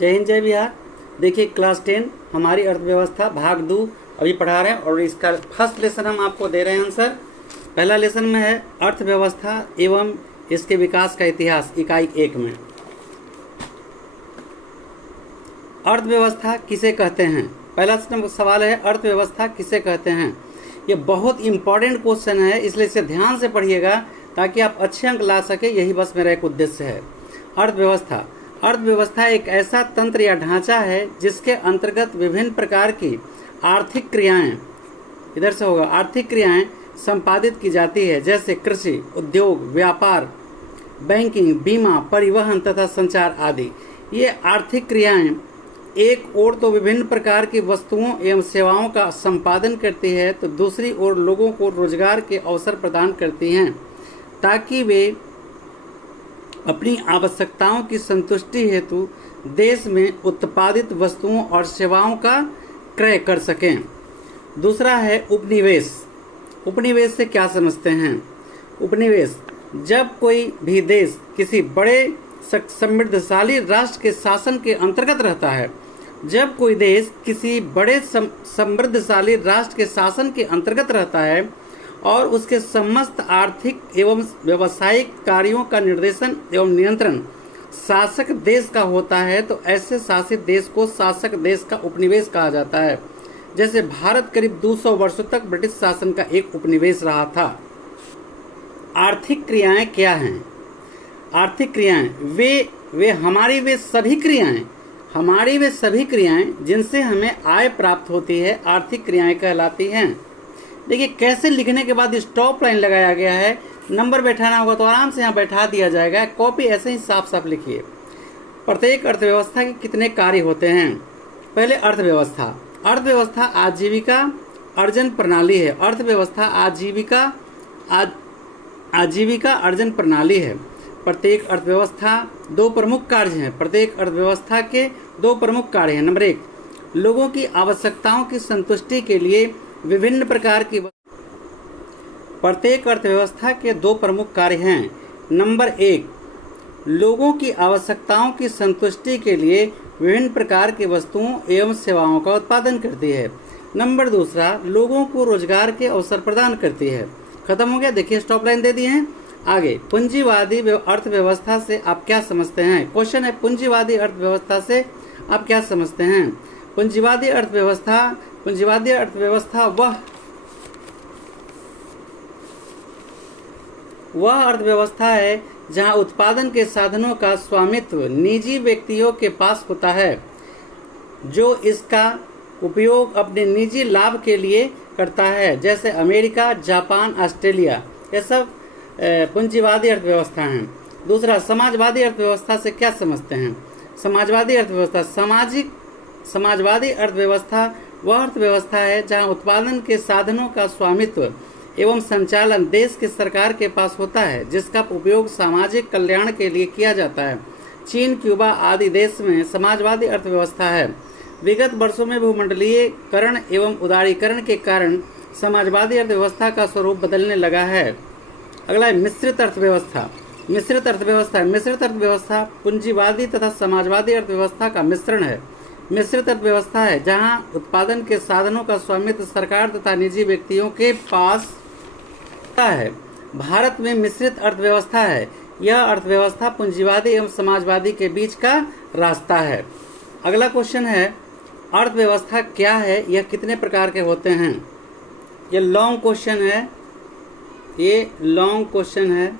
जय हिंद जय बिहार। देखिए क्लास 10 हमारी अर्थव्यवस्था भाग 2 अभी पढ़ा रहे हैं और इसका फर्स्ट लेसन हम आपको दे रहे हैं आंसर। पहला लेसन में है अर्थव्यवस्था एवं इसके विकास का इतिहास, इकाई 1 में। अर्थव्यवस्था किसे कहते हैं? पहला सवाल है अर्थव्यवस्था किसे कहते हैं। ये बहुत इंपॉर्टेंट क्वेश्चन है, इसलिए इसे ध्यान से पढ़िएगा ताकि आप अच्छे अंक ला सके। यही बस मेरा एक उद्देश्य है। अर्थव्यवस्था एक ऐसा तंत्र या ढांचा है जिसके अंतर्गत विभिन्न प्रकार की आर्थिक क्रियाएं, इधर से होगा, आर्थिक क्रियाएं संपादित की जाती है, जैसे कृषि, उद्योग, व्यापार, बैंकिंग, बीमा, परिवहन तथा संचार आदि। ये आर्थिक क्रियाएं एक ओर तो विभिन्न प्रकार की वस्तुओं एवं सेवाओं का संपादन करती है, तो दूसरी ओर लोगों को रोजगार के अवसर प्रदान करती हैं ताकि वे अपनी आवश्यकताओं की संतुष्टि हेतु देश में उत्पादित वस्तुओं और सेवाओं का क्रय कर सकें। दूसरा है उपनिवेश। उपनिवेश से क्या समझते हैं? उपनिवेश, जब कोई भी देश किसी बड़े समृद्धशाली राष्ट्र के शासन के अंतर्गत रहता है, जब कोई देश किसी बड़े समृद्धशाली राष्ट्र के शासन के अंतर्गत रहता है और उसके समस्त आर्थिक एवं व्यावसायिक कार्यों का निर्देशन एवं नियंत्रण शासक देश का होता है, तो ऐसे शासित देश को शासक देश का उपनिवेश कहा जाता है। जैसे भारत करीब 200 वर्षों तक ब्रिटिश शासन का एक उपनिवेश रहा था। आर्थिक क्रियाएं क्या हैं? आर्थिक क्रियाएं हमारी वे सभी क्रियाएं जिनसे हमें आय प्राप्त होती है, आर्थिक क्रियाएं कहलाती हैं। देखिए कैसे लिखने के बाद स्टॉप लाइन लगाया गया है। नंबर बैठाना होगा तो आराम से यहाँ बैठा दिया जाएगा। कॉपी ऐसे ही साफ साफ लिखिए। प्रत्येक अर्थव्यवस्था के कितने कार्य होते हैं? पहले अर्थव्यवस्था आजीविका अर्जन प्रणाली है। अर्थव्यवस्था आजीविका अर्जन प्रणाली है। प्रत्येक अर्थव्यवस्था दो प्रमुख कार्य हैं। प्रत्येक अर्थव्यवस्था के दो प्रमुख कार्य हैं। नंबर 1, लोगों की आवश्यकताओं की संतुष्टि के लिए विभिन्न प्रकार की। प्रत्येक अर्थव्यवस्था के दो प्रमुख कार्य हैं। नंबर 1, लोगों की आवश्यकताओं की संतुष्टि के लिए विभिन्न प्रकार की वस्तुओं एवं सेवाओं का उत्पादन करती है। नंबर 2, लोगों को रोजगार के अवसर प्रदान करती है। खत्म हो गया। देखिए स्टॉप लाइन दे दिए हैं। आगे, पूंजीवादी अर्थव्यवस्था से आप क्या समझते हैं? क्वेश्चन है पूंजीवादी अर्थव्यवस्था से आप क्या समझते हैं? पूंजीवादी अर्थव्यवस्था वह अर्थव्यवस्था है जहां उत्पादन के साधनों का स्वामित्व निजी व्यक्तियों के पास होता है, जो इसका उपयोग अपने निजी लाभ के लिए करता है, जैसे अमेरिका, जापान, ऑस्ट्रेलिया। ये सब पूंजीवादी अर्थव्यवस्था हैं। दूसरा, समाजवादी अर्थव्यवस्था से क्या समझते हैं? समाजवादी अर्थव्यवस्था वह अर्थव्यवस्था है जहां उत्पादन के साधनों का स्वामित्व एवं संचालन देश की सरकार के पास होता है, जिसका उपयोग सामाजिक कल्याण के लिए किया जाता है। चीन, क्यूबा आदि देश में समाजवादी अर्थव्यवस्था है। विगत वर्षों में भूमंडलीयकरण एवं उदारीकरण के कारण समाजवादी अर्थव्यवस्था का स्वरूप बदलने लगा है। अगला है मिश्रित अर्थव्यवस्था। मिश्रित अर्थव्यवस्था पूंजीवादी तथा समाजवादी अर्थव्यवस्था का मिश्रण है। मिश्रित अर्थव्यवस्था है जहां उत्पादन के साधनों का स्वामित्व सरकार तथा निजी व्यक्तियों के पास होता है। भारत में मिश्रित अर्थव्यवस्था है। यह अर्थव्यवस्था पूंजीवादी एवं समाजवादी के बीच का रास्ता है। अगला क्वेश्चन है अर्थव्यवस्था क्या है, यह कितने प्रकार के होते हैं? ये लॉन्ग क्वेश्चन है।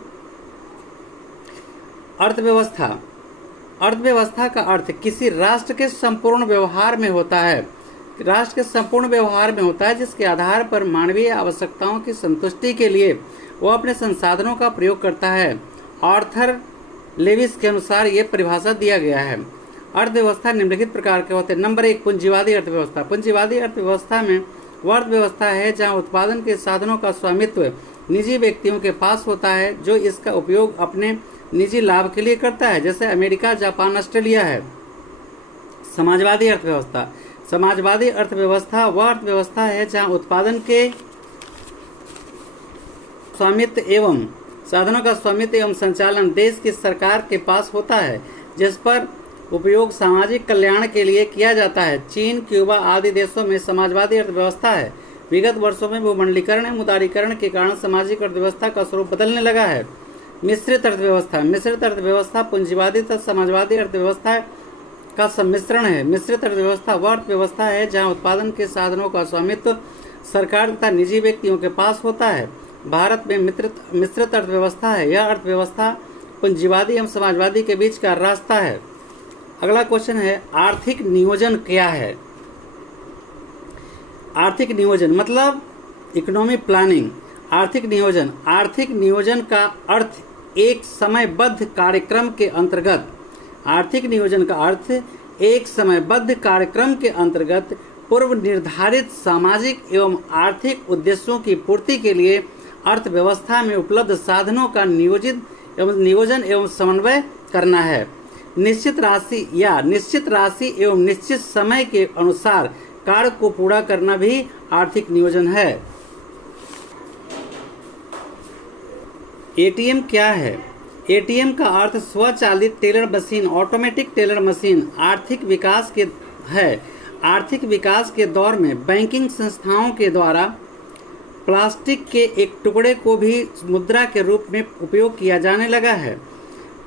अर्थव्यवस्था का अर्थ किसी राष्ट्र के संपूर्ण व्यवहार में होता है। राष्ट्र के संपूर्ण व्यवहार में होता है जिसके आधार पर मानवीय आवश्यकताओं की संतुष्टि के लिए वह अपने संसाधनों का प्रयोग करता है। आर्थर लेविस के अनुसार ये परिभाषा दिया गया है। अर्थव्यवस्था निम्नलिखित प्रकार के होते हैं। नंबर 1, पूंजीवादी अर्थव्यवस्था। पूंजीवादी अर्थव्यवस्था में वह अर्थव्यवस्था है जहां उत्पादन के साधनों का स्वामित्व निजी व्यक्तियों के पास होता है, जो इसका उपयोग अपने निजी लाभ के लिए करता है, जैसे अमेरिका, जापान, ऑस्ट्रेलिया है। समाजवादी अर्थव्यवस्था वह अर्थव्यवस्था है जहां उत्पादन के स्वामित्व एवं साधनों का स्वामित्व एवं संचालन देश की सरकार के पास होता है, जिस पर उपयोग सामाजिक कल्याण के लिए किया जाता है। चीन, क्यूबा आदि देशों में समाजवादी अर्थव्यवस्था है। विगत वर्षों में भूमंडलीकरण एवं उदारीकरण के कारण सामाजिक अर्थव्यवस्था का स्वरूप बदलने लगा है। मिश्रित अर्थव्यवस्था। मिश्रित अर्थव्यवस्था पूंजीवादी तथा समाजवादी अर्थव्यवस्था का सम्मिश्रण है। मिश्रित अर्थव्यवस्था वह अर्थव्यवस्था है जहां उत्पादन के साधनों का स्वामित्व सरकार तथा निजी व्यक्तियों के पास होता है। भारत में मिश्रित अर्थव्यवस्था है। यह अर्थव्यवस्था पूंजीवादी एवं समाजवादी के बीच का रास्ता है। अगला क्वेश्चन है, आर्थिक नियोजन क्या है? आर्थिक नियोजन मतलब इकोनॉमिक प्लानिंग। आर्थिक नियोजन का अर्थ एक समयबद्ध कार्यक्रम के अंतर्गत पूर्व निर्धारित सामाजिक एवं आर्थिक उद्देश्यों की पूर्ति के लिए अर्थव्यवस्था में उपलब्ध साधनों का नियोजन एवं समन्वय करना है। निश्चित राशि एवं निश्चित समय के अनुसार कार्य को पूरा करना भी आर्थिक नियोजन है। एटीएम क्या है? एटीएम का अर्थ स्वचालित teller machine, automatic teller machine. आर्थिक विकास के दौर में बैंकिंग संस्थाओं के द्वारा प्लास्टिक के एक टुकड़े को भी मुद्रा के रूप में उपयोग किया जाने लगा है।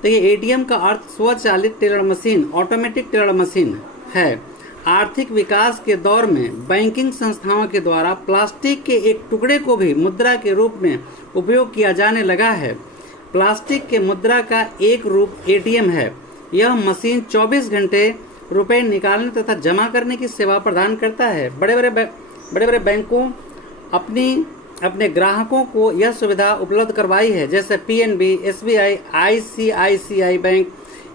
तो ये एटीएम का अर्थ स्वचालित teller machine, automatic teller machine है। आर्थिक विकास के दौर में बैंकिंग संस्थाओं के द्वारा प्लास्टिक के एक टुकड़े को भी मुद्रा के रूप में उपयोग किया जाने लगा है। प्लास्टिक के मुद्रा का एक रूप एटीएम है। यह मशीन 24 घंटे रुपए निकालने तथा जमा करने की सेवा प्रदान करता है। बड़े बड़े बैंकों अपने ग्राहकों को यह सुविधा उपलब्ध करवाई है, जैसे PNB, SBI, ICICI bank.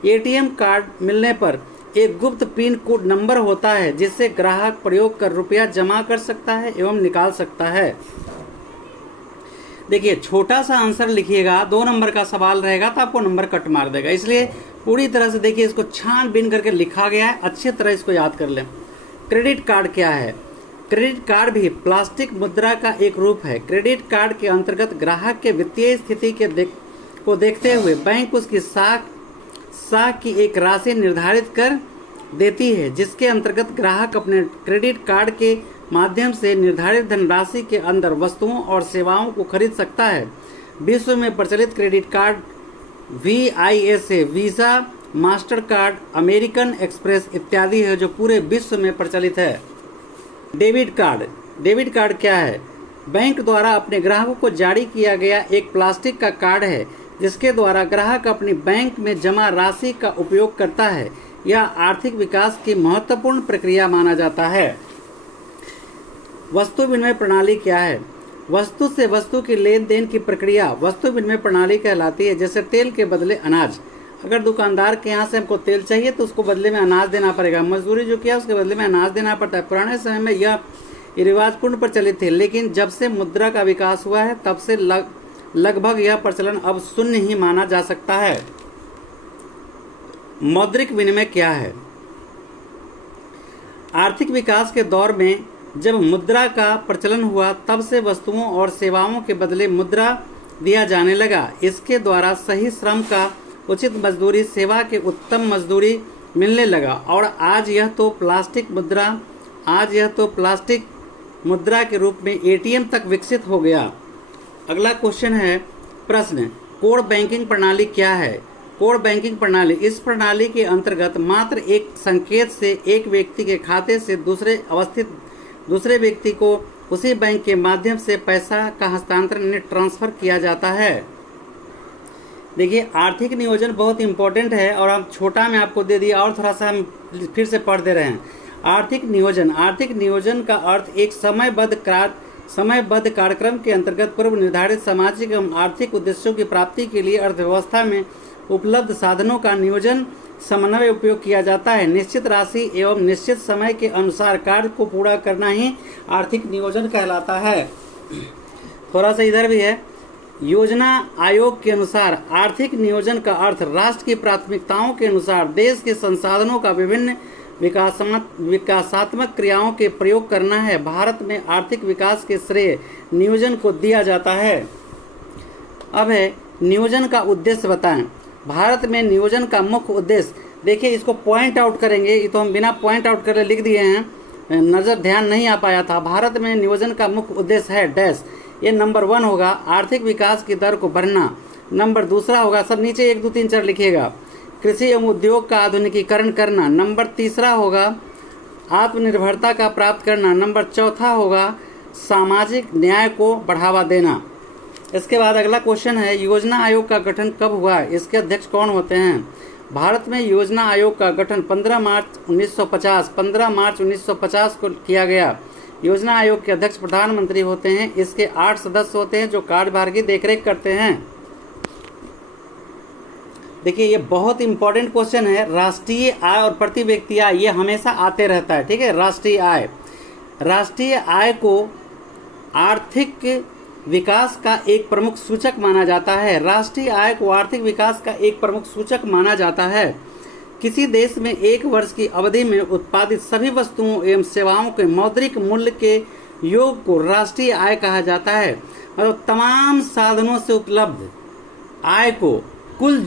ATM card मिलने पर एक गुप्त पिन कोड नंबर होता है जिससे ग्राहक प्रयोग कर रुपया जमा कर सकता है एवं निकाल सकता है। देखिए, छोटा सा आंसर लिखिएगा, 2 नंबर का सवाल रहेगा तो आपको नंबर कट मार देगा, इसलिए पूरी तरह से देखिए इसको छानबीन करके लिखा गया है, अच्छी तरह इसको याद कर लें। क्रेडिट कार्ड क्या है? क्रेडिट कार्ड भी प्लास्टिक मुद्रा का एक रूप है। क्रेडिट कार्ड के अंतर्गत ग्राहक के वित्तीय स्थिति को देखते हुए बैंक उसकी साख की एक राशि निर्धारित कर देती है, जिसके अंतर्गत ग्राहक अपने क्रेडिट कार्ड के माध्यम से निर्धारित धनराशि के अंदर वस्तुओं और सेवाओं को खरीद सकता है। विश्व में प्रचलित credit card VISA, visa, master card, American express इत्यादि है जो पूरे विश्व में प्रचलित है। डेबिट कार्ड क्या है? बैंक द्वारा अपने ग्राहकों को जारी किया गया एक प्लास्टिक का कार्ड है जिसके द्वारा ग्राहक अपनी बैंक में जमा राशि का उपयोग करता है। यह आर्थिक विकास की महत्वपूर्ण प्रक्रिया माना जाता है। वस्तु विनिमय प्रणाली क्या है? वस्तु से वस्तु की लेन देन की प्रक्रिया वस्तु विनिमय प्रणाली कहलाती है। जैसे तेल के बदले अनाज, अगर दुकानदार के यहाँ से हमको तेल चाहिए तो उसको बदले में अनाज देना पड़ेगा, मजदूरी जो किया उसके बदले में अनाज देना पड़ता है। पुराने समय में यह रिवाज पूर्ण प्रचलित थे, लेकिन जब से मुद्रा का विकास हुआ है तब से लगभग यह प्रचलन अब शून्य ही माना जा सकता है। मौद्रिक विनिमय क्या है? आर्थिक विकास के दौर में जब मुद्रा का प्रचलन हुआ तब से वस्तुओं और सेवाओं के बदले मुद्रा दिया जाने लगा। इसके द्वारा सही श्रम का उचित मजदूरी, सेवा के उत्तम मजदूरी मिलने लगा और आज यह तो प्लास्टिक मुद्रा के रूप में एटीएम तक विकसित हो गया। अगला क्वेश्चन है, प्रश्न, कोड बैंकिंग प्रणाली क्या है? कोड बैंकिंग प्रणाली, इस प्रणाली के अंतर्गत मात्र एक संकेत से एक व्यक्ति के खाते से दूसरे व्यक्ति को उसी बैंक के माध्यम से पैसा का हस्तांतरण ट्रांसफर किया जाता है। देखिए, आर्थिक नियोजन बहुत इंपॉर्टेंट है और हम छोटा में आपको दे दिया और थोड़ा सा हम फिर से पढ़ दे रहे हैं। आर्थिक नियोजन का अर्थ एक समयबद्ध कार्यक्रम के अंतर्गत पूर्व निर्धारित सामाजिक एवं आर्थिक उद्देश्यों की प्राप्ति के लिए अर्थव्यवस्था में उपलब्ध साधनों का नियोजन समन्वय उपयोग किया जाता है। निश्चित राशि एवं निश्चित समय के अनुसार कार्य को पूरा करना ही आर्थिक नियोजन कहलाता है। थोड़ा सा इधर भी है, योजना आयोग के अनुसार आर्थिक नियोजन का अर्थ राष्ट्र की प्राथमिकताओं के अनुसार देश के संसाधनों का विभिन्न विकासात्मक क्रियाओं के प्रयोग करना है। भारत में आर्थिक विकास के श्रेय नियोजन को दिया जाता है। अब है, नियोजन का उद्देश्य बताएं। भारत में नियोजन का मुख्य उद्देश्य देखिए इसको पॉइंट आउट करेंगे, ये तो हम बिना पॉइंट आउट करे लिख दिए हैं, नज़र ध्यान नहीं आ पाया था। भारत में नियोजन का मुख्य उद्देश्य है डैश, ये नंबर 1 होगा। आर्थिक विकास की दर को बढ़ना, नंबर 2 होगा। सब नीचे 1 2 3 4 लिखिएगा। कृषि एवं उद्योग का आधुनिकीकरण करना, नंबर 3 होगा। आत्मनिर्भरता का प्राप्त करना, नंबर 4 होगा। सामाजिक न्याय को बढ़ावा देना। इसके बाद अगला क्वेश्चन है, योजना आयोग का गठन कब हुआ? इसके अध्यक्ष कौन होते हैं? भारत में योजना आयोग का गठन 15 मार्च 1950 को किया गया। योजना आयोग के अध्यक्ष प्रधानमंत्री होते हैं। इसके 8 सदस्य होते हैं जो कार्यभार की देखरेख करते हैं। देखिए ये बहुत इंपॉर्टेंट क्वेश्चन है। राष्ट्रीय आय और प्रति व्यक्ति आय ये हमेशा आते रहता है, ठीक है। राष्ट्रीय आय को आर्थिक विकास का एक प्रमुख सूचक माना जाता है। राष्ट्रीय आय को आर्थिक विकास का एक प्रमुख सूचक माना जाता है। किसी देश में एक वर्ष की अवधि में उत्पादित सभी वस्तुओं एवं सेवाओं के मौद्रिक मूल्य के योग को राष्ट्रीय आय कहा जाता है। मतलब तमाम साधनों से उपलब्ध आय को, कुल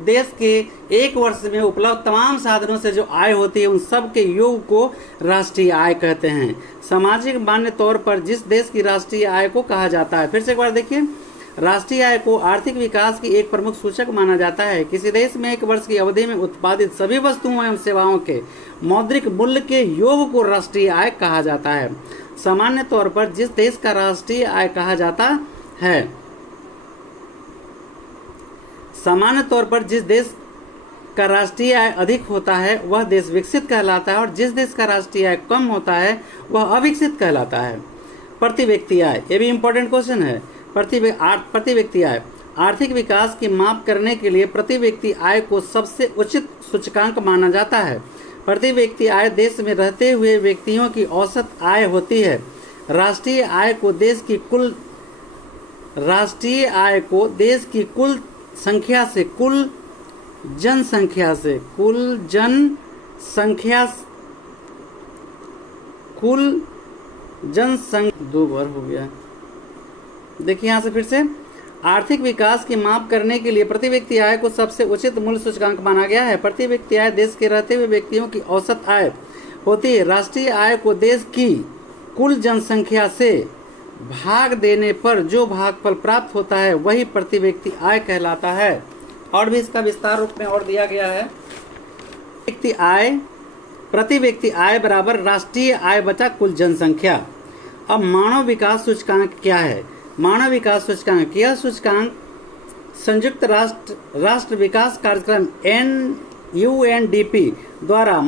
देश के एक वर्ष में उपलब्ध तमाम साधनों से जो आय होती है उन सब के योग को राष्ट्रीय आय कहते हैं। सामाजिक मान्य तौर पर जिस देश की राष्ट्रीय आय को कहा जाता है। फिर से एक बार देखिए, राष्ट्रीय आय को आर्थिक विकास की एक प्रमुख सूचक माना जाता है। किसी देश में एक वर्ष की अवधि में उत्पादित सभी वस्तुओं एवं सेवाओं के मौद्रिक मूल्य के योग को राष्ट्रीय आय कहा जाता है। सामान्य तौर पर जिस देश का राष्ट्रीय आय कहा जाता है, सामान्य तौर पर जिस देश का राष्ट्रीय आय अधिक होता है वह देश विकसित कहलाता है और जिस देश का राष्ट्रीय आय कम होता है वह अविकसित कहलाता है। प्रति व्यक्ति आय, ये भी इम्पोर्टेंट क्वेश्चन है। प्रति व्यक्ति आय आर्थिक विकास की माप करने के लिए प्रति व्यक्ति आय को सबसे उचित सूचकांक माना जाता है। प्रति व्यक्ति आय देश में रहते हुए व्यक्तियों की औसत आय होती है। राष्ट्रीय आय को देश की कुल जनसंख्या दो बार हो गया। देखिए यहाँ से फिर से, आर्थिक विकास की माप करने के लिए प्रति व्यक्ति आय को सबसे उचित मूल्य सूचकांक माना गया है। प्रति व्यक्ति आय देश के रहते हुए व्यक्तियों की औसत आय होती है। राष्ट्रीय आय को देश की कुल जनसंख्या से भाग देने पर जो भागफल प्राप्त होता है वही प्रति व्यक्ति आय कहलाता है। और भी इसका विस्तार रूप में और दिया गया है। प्रति व्यक्ति आय बराबर राष्ट्रीय आय बचा कुल जनसंख्या। अब मानव विकास सूचकांक क्या है? मानव विकास सूचकांक, यह सूचकांक संयुक्त राष्ट्र विकास कार्यक्रम UNDP द्वारा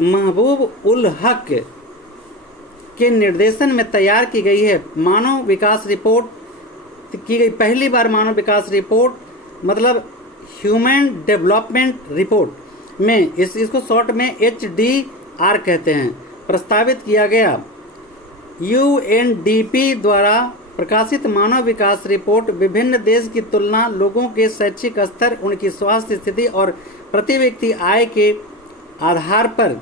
महबूब उल हक के निर्देशन में तैयार की गई है। मानव विकास रिपोर्ट की गई पहली बार मानव विकास रिपोर्ट मतलब ह्यूमन डेवलपमेंट रिपोर्ट में इसको शॉर्ट में HDR कहते हैं, प्रस्तावित किया गया। UNDP द्वारा प्रकाशित मानव विकास रिपोर्ट विभिन्न देश की तुलना, लोगों के शैक्षिक स्तर, उनकी स्वास्थ्य स्थिति और प्रति व्यक्ति आय के आधार पर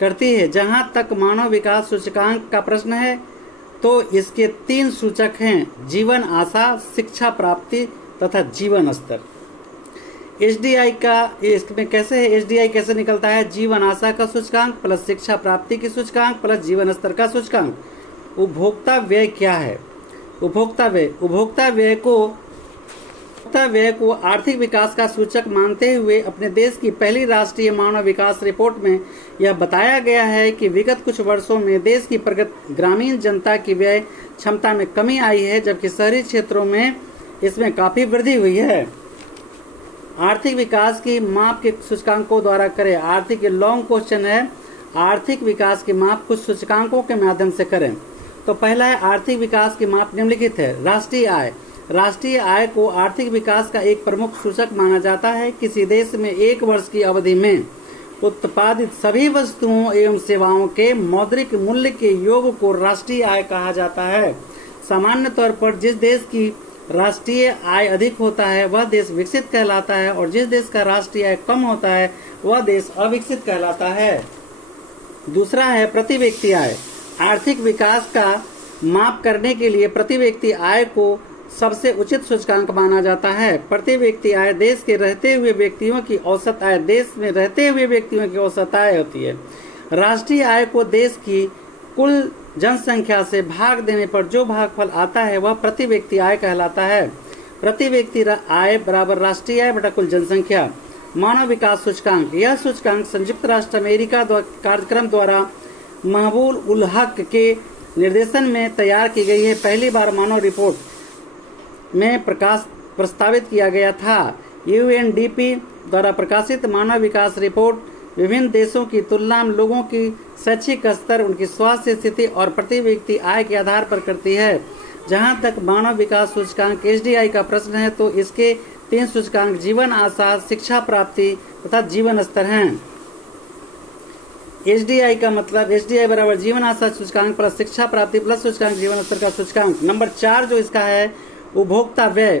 करती है। जहां तक मानव विकास सूचकांक का प्रश्न है तो इसके 3 सूचक हैं: जीवन आशा, शिक्षा प्राप्ति तथा जीवन स्तर। HDI का इसमें कैसे है, HDI कैसे निकलता है? जीवन आशा का सूचकांक प्लस शिक्षा प्राप्ति की सूचकांक प्लस जीवन स्तर का सूचकांक। उपभोक्ता व्यय क्या है? उपभोक्ता व्यय को आर्थिक विकास का सूचक मानते हुए अपने देश की पहली राष्ट्रीय मानव विकास रिपोर्ट में यह बताया गया है कि विगत कुछ वर्षों में देश की ग्रामीण जनता की व्यय क्षमता में कमी आई है, जबकि शहरी क्षेत्रों में इसमें काफी वृद्धि हुई है। आर्थिक विकास की माप के सूचकांकों द्वारा करें। आर्थिक, लॉन्ग क्वेश्चन है। आर्थिक विकास की माप कुछ सूचकांकों के माध्यम से करें। तो पहला है आर्थिक विकास की माप निम्नलिखित है। राष्ट्रीय आय, राष्ट्रीय आय को आर्थिक विकास का एक प्रमुख सूचक माना जाता है। किसी देश में एक वर्ष की अवधि में उत्पादित सभी वस्तुओं एवं सेवाओं के मौद्रिक मूल्य के योग को राष्ट्रीय आय कहा जाता है। सामान्य तौर पर जिस देश की राष्ट्रीय आय अधिक होता है वह देश विकसित कहलाता है और जिस देश का राष्ट्रीय आय कम होता है वह देश अविकसित कहलाता है। दूसरा है प्रति व्यक्ति आय। आर्थिक विकास का माप करने के लिए प्रति व्यक्ति आय को सबसे उचित सूचकांक माना जाता है। प्रति व्यक्ति आय देश के रहते हुए व्यक्तियों की औसत आय, देश में रहते हुए व्यक्तियों की औसत आय होती है। राष्ट्रीय आय को देश की कुल जनसंख्या से भाग देने पर जो भागफल आता है वह प्रति व्यक्ति आय कहलाता है। प्रति व्यक्ति आय बराबर राष्ट्रीय आय बटा कुल जनसंख्या। मानव विकास सूचकांक, यह सूचकांक संयुक्त राष्ट्र अमेरिका कार्यक्रम द्वारा महबूब उल हक के निर्देशन में तैयार की गई है। पहली बार मानव रिपोर्ट में प्रस्तावित किया गया था। यूएनडीपी द्वारा प्रकाशित मानव विकास रिपोर्ट विभिन्न देशों की तुलना में लोगों की शैक्षिक स्तर, उनकी स्वास्थ्य स्थिति और प्रति व्यक्ति आय के आधार पर करती है। जहां तक मानव विकास सूचकांक एसडीआई का प्रश्न है तो इसके 3 सूचकांक जीवन आशा, शिक्षा प्राप्ति तथा जीवन स्तर हैं। एसडीआई का मतलब एसडीआई बराबर जीवन आशा सूचकांक प्लस शिक्षा प्राप्ति प्लस सूचकांक जीवन स्तर का सूचकांक। नंबर 4 जो इसका है उपभोक्ता व्यय।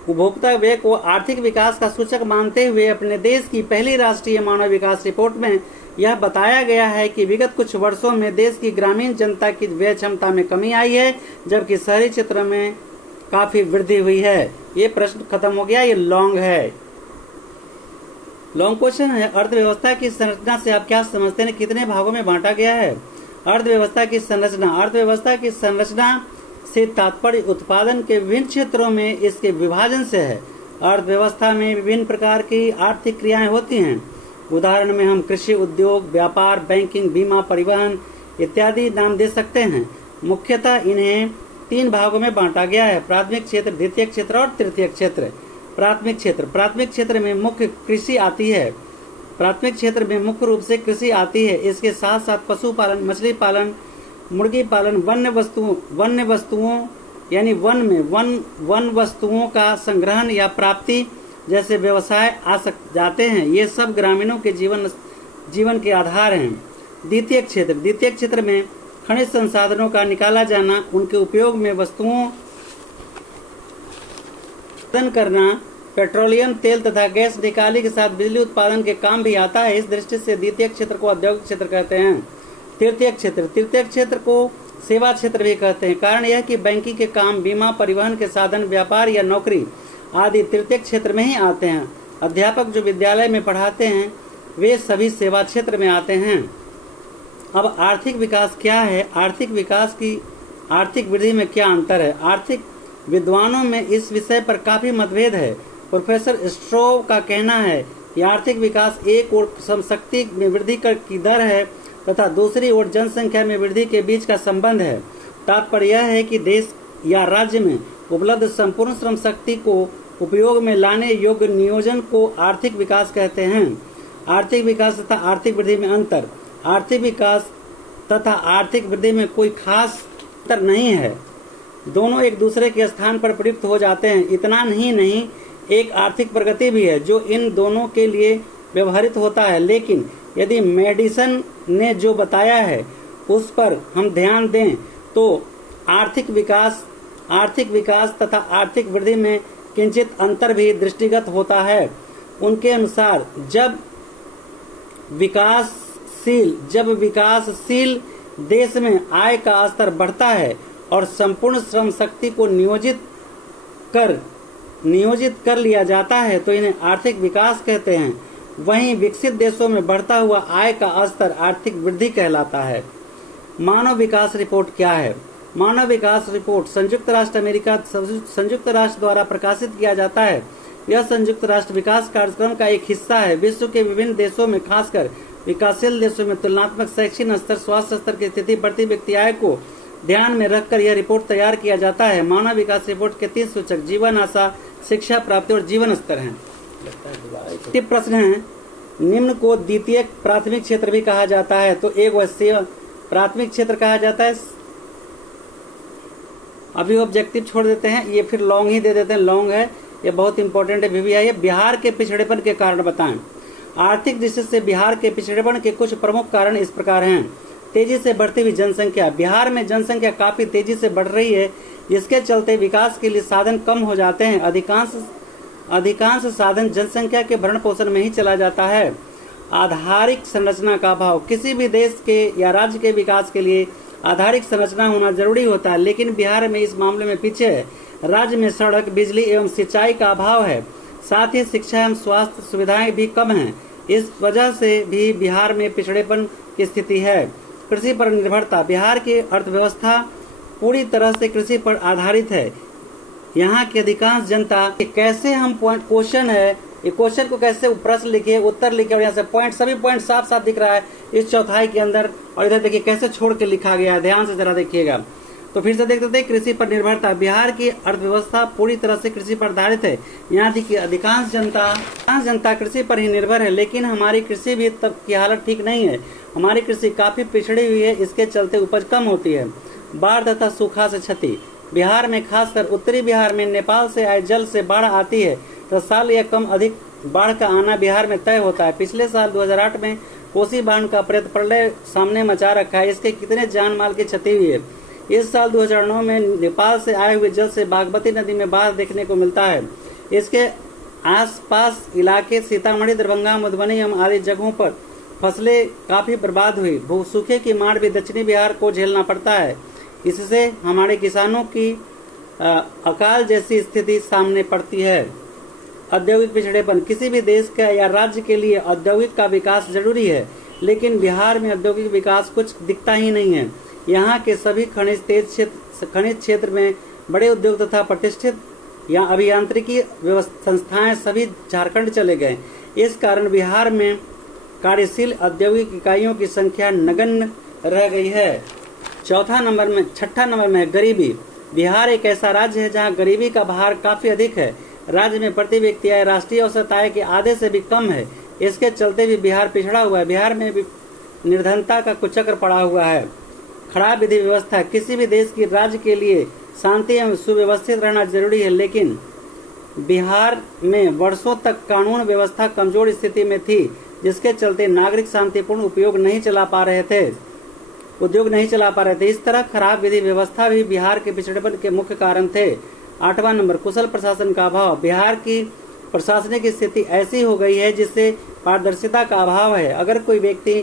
उपभोक्ता व्यय को आर्थिक विकास का सूचक मानते हुए अपने देश की पहली राष्ट्रीय मानव विकास रिपोर्ट में यह बताया गया है कि विगत कुछ वर्षों में देश की ग्रामीण जनता की व्यय क्षमता में कमी आई है, जबकि शहरी क्षेत्र में काफी वृद्धि हुई है। ये प्रश्न खत्म हो गया। ये लॉन्ग है, लॉन्ग क्वेश्चन है। अर्थव्यवस्था की संरचना से आप क्या समझते हैं, कितने भागों में बांटा गया है? अर्थव्यवस्था की संरचना, अर्थव्यवस्था की संरचना से तात्पर्य उत्पादन के विभिन्न क्षेत्रों में इसके विभाजन से है। अर्थव्यवस्था में विभिन्न प्रकार की आर्थिक क्रियाएं होती हैं। उदाहरण में हम कृषि, उद्योग, व्यापार, बैंकिंग, बीमा, परिवहन इत्यादि नाम दे सकते हैं। मुख्यतः इन्हें 3 भागों में बांटा गया है, प्राथमिक क्षेत्र, द्वितीयक क्षेत्र और तृतीयक क्षेत्र। प्राथमिक क्षेत्र में मुख्य कृषि आती है। प्राथमिक क्षेत्र में मुख्य रूप से कृषि आती है। इसके साथ साथ पशुपालन, मछली पालन, मुर्गी पालन, वन्य वस्तुओं यानी वन वस्तुओं का संग्रहण या प्राप्ति जैसे व्यवसाय जाते हैं। ये सब ग्रामीणों के जीवन के आधार हैं। द्वितीयक क्षेत्र में खनिज संसाधनों का निकाला जाना, उनके उपयोग में वस्तुओं उत्पादन करना, पेट्रोलियम तेल तथा गैस निकाली के साथ बिजली उत्पादन के काम भी आता है। इस दृष्टि से द्वितीयक क्षेत्र को औद्योगिक क्षेत्र कहते हैं। तृतीयक क्षेत्र को सेवा क्षेत्र भी कहते हैं। कारण यह कि बैंकिंग के काम, बीमा, परिवहन के साधन, व्यापार या नौकरी आदि तृतीयक क्षेत्र में ही आते हैं। अध्यापक जो विद्यालय में पढ़ाते हैं वे सभी सेवा क्षेत्र में आते हैं। अब आर्थिक विकास क्या है? आर्थिक विकास की आर्थिक वृद्धि में क्या अंतर है? आर्थिक विद्वानों में इस विषय पर काफी मतभेद है। प्रोफेसर स्ट्रोव का कहना है कि आर्थिक विकास एक ओर श्रमशक्ति में वृद्धि की दर है तथा दूसरी ओर जनसंख्या में वृद्धि के बीच का संबंध है। तात्पर्य यह है कि देश या राज्य में उपलब्ध संपूर्ण श्रम शक्ति को उपयोग में लाने योग्य नियोजन को आर्थिक विकास कहते हैं। आर्थिक विकास तथा आर्थिक वृद्धि में अंतर। आर्थिक विकास तथा आर्थिक वृद्धि में कोई खास अंतर नहीं है, दोनों एक दूसरे के स्थान पर प्रयुक्त हो जाते हैं। इतना ही नहीं, एक आर्थिक प्रगति भी है जो इन दोनों के लिए व्यवहारित होता है। लेकिन यदि मेडिसन ने जो बताया है उस पर हम ध्यान दें तो आर्थिक विकास तथा आर्थिक वृद्धि में किंचित अंतर भी दृष्टिगत होता है। उनके अनुसार जब विकासशील देश में आय का स्तर बढ़ता है और संपूर्ण श्रम शक्ति को नियोजित कर लिया जाता है तो इन्हें आर्थिक विकास कहते हैं। वहीं विकसित देशों में बढ़ता हुआ आय का स्तर आर्थिक वृद्धि कहलाता है। मानव विकास रिपोर्ट क्या है? मानव विकास रिपोर्ट संयुक्त राष्ट्र द्वारा प्रकाशित किया जाता है। यह संयुक्त राष्ट्र विकास कार्यक्रम का एक हिस्सा है। विश्व के विभिन्न देशों में, खासकर विकासशील देशों में तुलनात्मक शैक्षिक स्तर, स्वास्थ्य स्तर की स्थिति, प्रति व्यक्ति आय को ध्यान में रखकर यह रिपोर्ट तैयार किया जाता है। मानव विकास रिपोर्ट के 3 सूचक जीवन आशा, शिक्षा प्राप्ति और जीवन स्तर हैं। टिप प्रश्न है, निम्न को द्वितीयक प्राथमिक क्षेत्र भी कहा जाता है तो एक वह प्राथमिक क्षेत्र कहा जाता है। अभी ऑब्जेक्टिव छोड़ देते हैं, ये फिर लॉन्ग ही दे देते हैं। लॉन्ग है, ये बहुत इंपॉर्टेंट है। VVI बिहार के पिछड़ेपन के कारण बताएं। आर्थिक दृष्टि से बिहार के पिछड़ेपन के कुछ प्रमुख कारण इस प्रकार हैं। तेजी से बढ़ती हुई जनसंख्या। बिहार में जनसंख्या काफी तेजी से बढ़ रही है, जिसके चलते विकास के लिए साधन कम हो जाते हैं। अधिकांश साधन जनसंख्या के भरण पोषण में ही चला जाता है। आधारिक संरचना का अभाव। किसी भी देश के या राज्य के विकास के लिए आधारिक संरचना होना जरूरी होता है, लेकिन बिहार में इस मामले में पीछे है। राज्य में सड़क, बिजली एवं सिंचाई का अभाव है। साथ ही शिक्षा एवं स्वास्थ्य सुविधाएं भी कम हैं। इस वजह से भी बिहार में पिछड़ेपन की स्थिति है। कृषि पर निर्भरता, बिहार की अर्थव्यवस्था पूरी तरह से कृषि पर आधारित है। यहाँ की अधिकांश जनता, कैसे हम क्वेश्चन है, ये क्वेश्चन को कैसे प्रश्न लिखे, उत्तर लिखे, और यहाँ से पॉइंट, सभी पॉइंट साफ साफ दिख रहा है इस चौथाई के अंदर। और इधर देखिए कैसे छोड़ के लिखा गया है, ध्यान से जरा देखिएगा। तो फिर से देखते थे, कृषि पर निर्भरता, बिहार की अर्थव्यवस्था पूरी तरह से कृषि पर आधारित है। यहाँ की अधिकांश जनता कृषि पर ही निर्भर है, लेकिन हमारी कृषि भी तब की हालत ठीक नहीं है। हमारी कृषि काफी पिछड़ी हुई है, इसके चलते उपज कम होती है। बाढ़ तथा सूखा से क्षति, बिहार में खासकर उत्तरी बिहार में नेपाल से आए जल से बाढ़ आती है तो साल या कम अधिक बाढ़ का आना बिहार में तय होता है। पिछले साल 2008 में कोसी बांध का प्रलय सामने मचा रखा है, इसके कितने जान माल की क्षति हुई है। इस साल 2009 में नेपाल से आए हुए जल से बागमती नदी में बाढ़ देखने को मिलता है। इसके आसपास इलाके सीतामढ़ी, दरभंगा, मधुबनी एवं आदि जगहों पर फसलें काफी बर्बाद हुई। भूसूखे की मार भी दक्षिणी बिहार को झेलना पड़ता है। इससे हमारे किसानों की अकाल जैसी स्थिति सामने पड़ती है। औद्योगिक पिछड़ेपन, किसी भी देश का या राज्य के लिए औद्योगिक का विकास जरूरी है, लेकिन बिहार में औद्योगिक विकास कुछ दिखता ही नहीं है। यहाँ के सभी खनिज क्षेत्र में बड़े उद्योग तथा प्रतिष्ठित या अभियांत्रिकी संस्थाएं सभी झारखंड चले गए। इस कारण बिहार में कार्यशील औद्योगिक इकाइयों की संख्या नगण्य रह गई है। छठा नंबर में गरीबी, बिहार एक ऐसा राज्य है जहां गरीबी का भार काफी अधिक है। राज्य में प्रति व्यक्ति आय राष्ट्रीय औसत आय के आधे से भी कम है। इसके चलते भी बिहार पिछड़ा हुआ है। बिहार में भी निर्धनता का कुचक्र पड़ा हुआ है। खराब विधि व्यवस्था, किसी भी देश की राज्य के लिए शांति एवं सुव्यवस्थित रहना जरूरी है, लेकिन बिहार में वर्षों तक कानून व्यवस्था कमजोर स्थिति में थी, जिसके चलते नागरिक शांतिपूर्ण उद्योग नहीं चला पा रहे थे। इस तरह खराब विधि व्यवस्था भी बिहार के पिछड़ेपन के मुख्य कारण थे। 8वां नंबर, कुशल प्रशासन का अभाव, बिहार की प्रशासनिक स्थिति ऐसी हो गई है जिससे पारदर्शिता का अभाव है। अगर कोई व्यक्ति,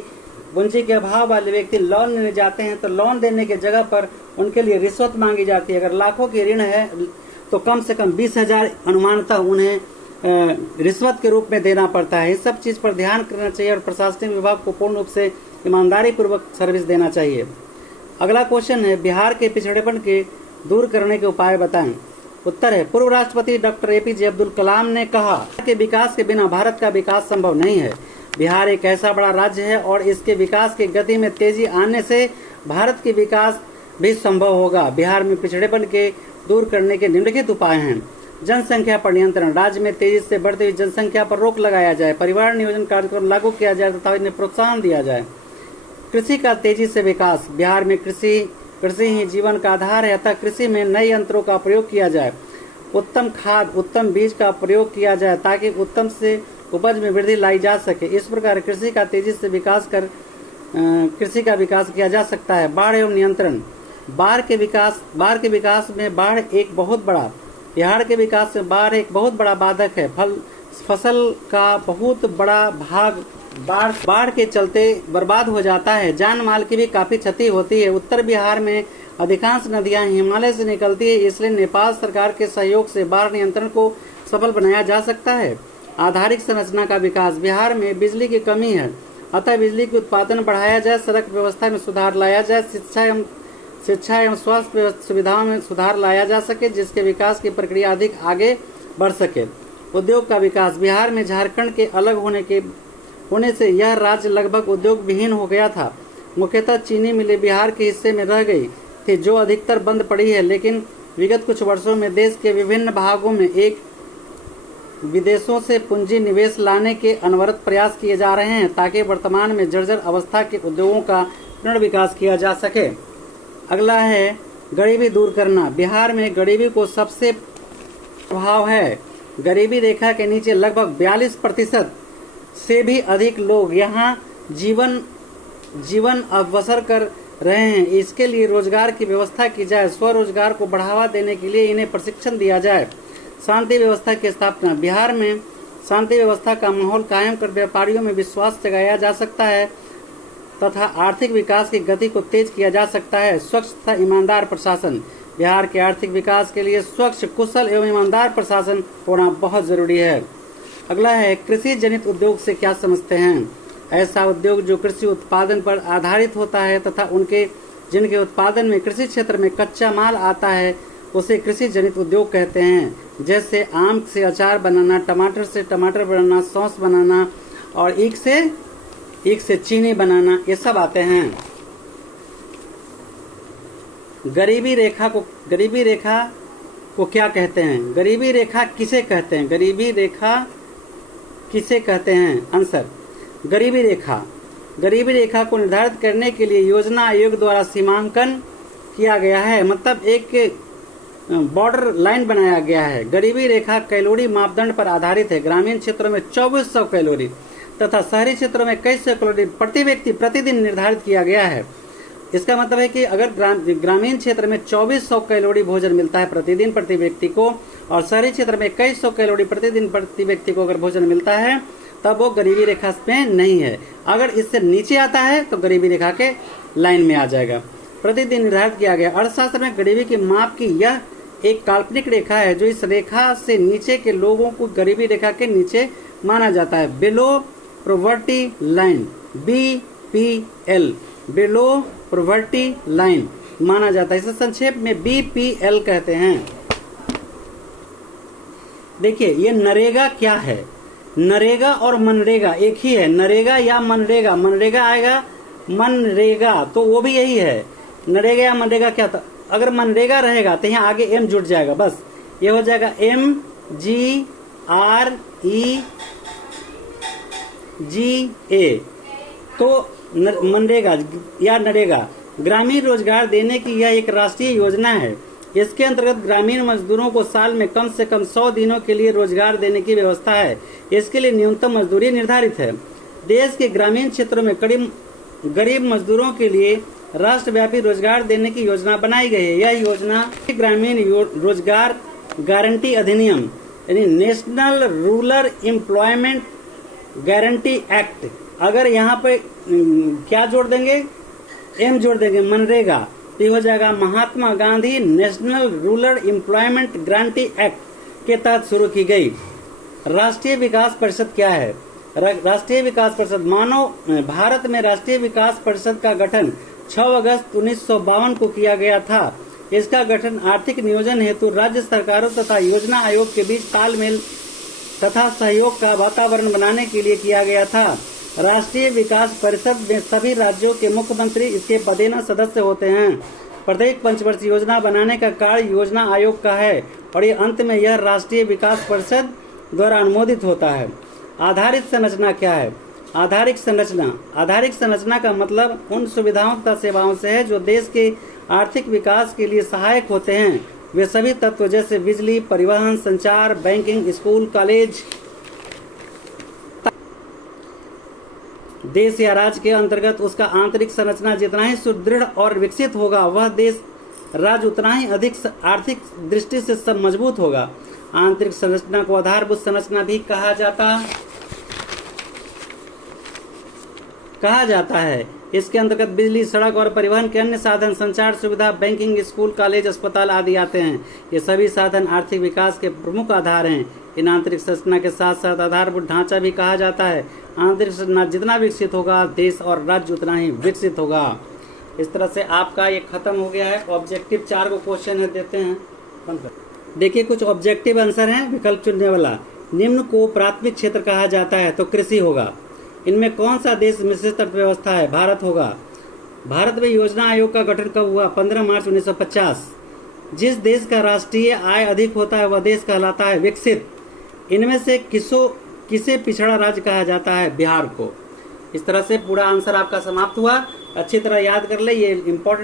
पूंजी के अभाव वाले व्यक्ति लोन लेने जाते हैं तो लोन देने के जगह पर उनके लिए रिश्वत मांगी जाती है। अगर लाखों की ऋण है तो कम से कम 20,000 अनुमानतः उन्हें रिश्वत के रूप में देना पड़ता है। इस सब चीज पर ध्यान करना चाहिए और प्रशासनिक विभाग को पूर्ण रूप से ईमानदारी पूर्वक सर्विस देना चाहिए। अगला क्वेश्चन है, बिहार के पिछड़ेपन के दूर करने के उपाय बताएं। उत्तर है, पूर्व राष्ट्रपति डॉक्टर APJ अब्दुल कलाम ने कहा कि विकास के बिना भारत का विकास संभव नहीं है। बिहार एक ऐसा बड़ा राज्य है और इसके विकास की गति में तेजी आने से भारत की विकास भी संभव होगा। बिहार में पिछड़ेपन के दूर करने के निम्नलिखित उपाय हैं। जनसंख्या पर नियंत्रण, राज्य में तेजी से बढ़ती हुई जनसंख्या पर रोक लगाया जाए। परिवार नियोजन कार्यक्रम लागू किया जाए तथा इन्हें प्रोत्साहन दिया जाए। कृषि का तेजी से विकास, बिहार में कृषि ही जीवन का आधार है, अतः कृषि में नए यंत्रों का प्रयोग किया जाए। उत्तम खाद, उत्तम बीज का प्रयोग किया जाए ताकि उत्तम से उपज में वृद्धि लाई जा सके। इस प्रकार कृषि का तेजी से विकास किया जा सकता है। बाढ़ एवं नियंत्रण, बाढ़ के विकास में बिहार के विकास में बाढ़ एक बहुत बड़ा बाधक है। फसल का बहुत बड़ा भाग बाढ़ के चलते बर्बाद हो जाता है। जान माल की भी काफी क्षति होती है। उत्तर बिहार में अधिकांश नदियां हिमालय से निकलती है, इसलिए नेपाल सरकार के सहयोग से बाढ़ नियंत्रण को सफल बनाया जा सकता है। आधारिक संरचना का विकास, बिहार में बिजली की कमी है, अतः बिजली के उत्पादन बढ़ाया जाए। सड़क व्यवस्था में सुधार लाया जाए। शिक्षा एवं स्वास्थ्य सुविधाओं में सुधार लाया जा सके, जिसके विकास की प्रक्रिया अधिक आगे बढ़ सके। उद्योग का विकास, बिहार में झारखंड के अलग होने से यह राज्य लगभग उद्योग विहीन हो गया था। मुख्यतः चीनी मिलें बिहार के हिस्से में रह गई थी, जो अधिकतर बंद पड़ी है, लेकिन विगत कुछ वर्षों में देश के विभिन्न भागों में विदेशों से पूंजी निवेश लाने के अनवरत प्रयास किए जा रहे हैं ताकि वर्तमान में जर्जर अवस्था के उद्योगों का पुनर्विकास किया जा सके। अगला है गरीबी दूर करना, बिहार में गरीबी को सबसे प्रभाव है। गरीबी रेखा के नीचे लगभग 42% से भी अधिक लोग यहाँ जीवन अवसर कर रहे हैं। इसके लिए रोजगार की व्यवस्था की जाए। स्वरोजगार को बढ़ावा देने के लिए इन्हें प्रशिक्षण दिया जाए। शांति व्यवस्था की स्थापना, बिहार में शांति व्यवस्था का माहौल कायम कर व्यापारियों में विश्वास जगाया जा सकता है। तथा आर्थिक विकास की गति को तेज किया जा सकता है। स्वच्छ तथा ईमानदार प्रशासन। बिहार के आर्थिक विकास के लिए स्वच्छ, कुशल एवं ईमानदार प्रशासन होना बहुत जरूरी है। अगला है कृषि जनित उद्योग से क्या समझते हैं? ऐसा उद्योग जो कृषि उत्पादन पर आधारित होता है तथा जिनके उत्पादन में कृषि क्षेत्र में कच्चा माल आता है उसे कृषि जनित उद्योग कहते हैं। जैसे आम से अचार बनाना, टमाटर से टमाटर बनाना, सॉस बनाना और ईख से चीनी बनाना, ये सब आते हैं। गरीबी रेखा को क्या कहते हैं? गरीबी रेखा किसे कहते हैं? गरीबी रेखा किसे कहते हैं? आंसर, गरीबी रेखा को निर्धारित करने के लिए योजना आयोग द्वारा सीमांकन किया गया है, मतलब एक बॉर्डर लाइन बनाया गया है। गरीबी रेखा कैलोरी मापदंड पर आधारित है। ग्रामीण क्षेत्रों में 2400 कैलोरी तथा शहरी क्षेत्रों में कई सौ कैलोरी प्रति व्यक्ति प्रतिदिन निर्धारित किया गया है। इसका मतलब है कि अगर ग्रामीण क्षेत्र में 2400 कैलोरी भोजन मिलता है प्रतिदिन प्रति व्यक्ति को और शहरी क्षेत्र में कई सौ कैलोरी प्रतिदिन प्रति व्यक्ति को अगर भोजन मिलता है तब वो गरीबी रेखा में नहीं है। अगर इससे नीचे आता है तो गरीबी रेखा के लाइन में आ जाएगा। प्रतिदिन निर्धारित किया गया। अर्थशास्त्र में गरीबी की माप की यह एक काल्पनिक रेखा है जो इस रेखा से नीचे के लोगों को गरीबी रेखा के नीचे माना जाता है। Below poverty line, BPL, below poverty line माना जाता है। इसे संक्षेप में BPL कहते हैं। देखिए ये नरेगा क्या है? नरेगा और मनरेगा एक ही है। नरेगा या मनरेगा, मनरेगा आएगा मनरेगा तो वो भी यही है। नरेगा या मनरेगा क्या था? अगर मनरेगा रहेगा तो यहाँ आगे M जुड़ जाएगा, बस ये हो जाएगा MGREGA। तो मनरेगा या नरेगा ग्रामीण रोजगार देने की यह एक राष्ट्रीय योजना है। इसके अंतर्गत ग्रामीण मजदूरों को साल में कम से कम 100 दिनों के लिए रोजगार देने की व्यवस्था है। इसके लिए न्यूनतम मजदूरी निर्धारित है। देश के ग्रामीण क्षेत्रों में गरीब मजदूरों के लिए राष्ट्रव्यापी रोजगार देने की योजना बनाई गई है। यह योजना ग्रामीण रोजगार गारंटी अधिनियम यानी national Rural Employment Guarantee act, अगर यहाँ पे क्या जोड़ देंगे? M जोड़ देंगे, मनरेगा, तो हो जाएगा Mahatma Gandhi National Rural Employment Guarantee Act के तहत शुरू की गई। राष्ट्रीय विकास परिषद क्या है? राष्ट्रीय विकास परिषद भारत में राष्ट्रीय विकास परिषद का गठन 6 अगस्त 1952 को किया गया था। इसका गठन आर्थिक नियोजन हेतु राज्य सरकारों तथा योजना आयोग के बीच तालमेल तथा सहयोग का वातावरण बनाने के लिए किया गया था। राष्ट्रीय विकास परिषद में सभी राज्यों के मुख्यमंत्री इसके पदेन सदस्य होते हैं। प्रत्येक पंचवर्षीय योजना बनाने का कार्य योजना आयोग का है और ये अंत में यह राष्ट्रीय विकास परिषद द्वारा अनुमोदित होता है। आधारित संरचना क्या है? आधारिक संरचना का मतलब उन सुविधाओं तथा सेवाओं से है जो देश के आर्थिक विकास के लिए सहायक होते हैं। वे सभी तत्व जैसे बिजली, परिवहन, संचार, बैंकिंग, स्कूल, कॉलेज। देश या राज्य के अंतर्गत उसका आंतरिक संरचना जितना ही सुदृढ़ और विकसित होगा वह देश राज्य उतना ही अधिक आर्थिक दृष्टि से सब मजबूत होगा। आंतरिक संरचना को आधारभूत संरचना भी कहा जाता है। इसके अंतर्गत बिजली, सड़क और परिवहन के अन्य साधन, संचार सुविधा, बैंकिंग, स्कूल, कॉलेज, अस्पताल आदि आते हैं। ये सभी साधन आर्थिक विकास के प्रमुख आधार हैं। इन आंतरिक संरचना के साथ साथ आधारभूत ढांचा भी कहा जाता है। आंतरिक संरचना जितना विकसित होगा देश और राज्य उतना ही विकसित होगा। इस तरह से आपका ये खत्म हो गया है। ऑब्जेक्टिव 4 को क्वेश्चन है देते हैं। देखिए कुछ ऑब्जेक्टिव आंसर हैं विकल्प चुनने वाला। निम्न को प्राथमिक क्षेत्र कहा जाता है तो कृषि होगा। इनमें कौन सा देश मिश्रित अर्थव्यवस्था है? भारत होगा। भारत में योजना आयोग का गठन कब हुआ? 15 मार्च 1950। जिस देश का राष्ट्रीय आय अधिक होता है वह देश कहलाता है विकसित। इनमें से किसे पिछड़ा राज्य कहा जाता है? बिहार को। इस तरह से पूरा आंसर आपका समाप्त हुआ। अच्छी तरह याद कर ले, ये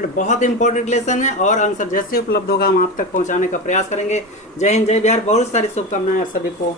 बहुत इंपॉर्टेंट लेसन है और आंसर जैसे उपलब्ध होगा हम आप तक पहुंचाने का प्रयास करेंगे। जय हिंद, जय बिहार। बहुत सारी शुभकामनाएं आप सभी को।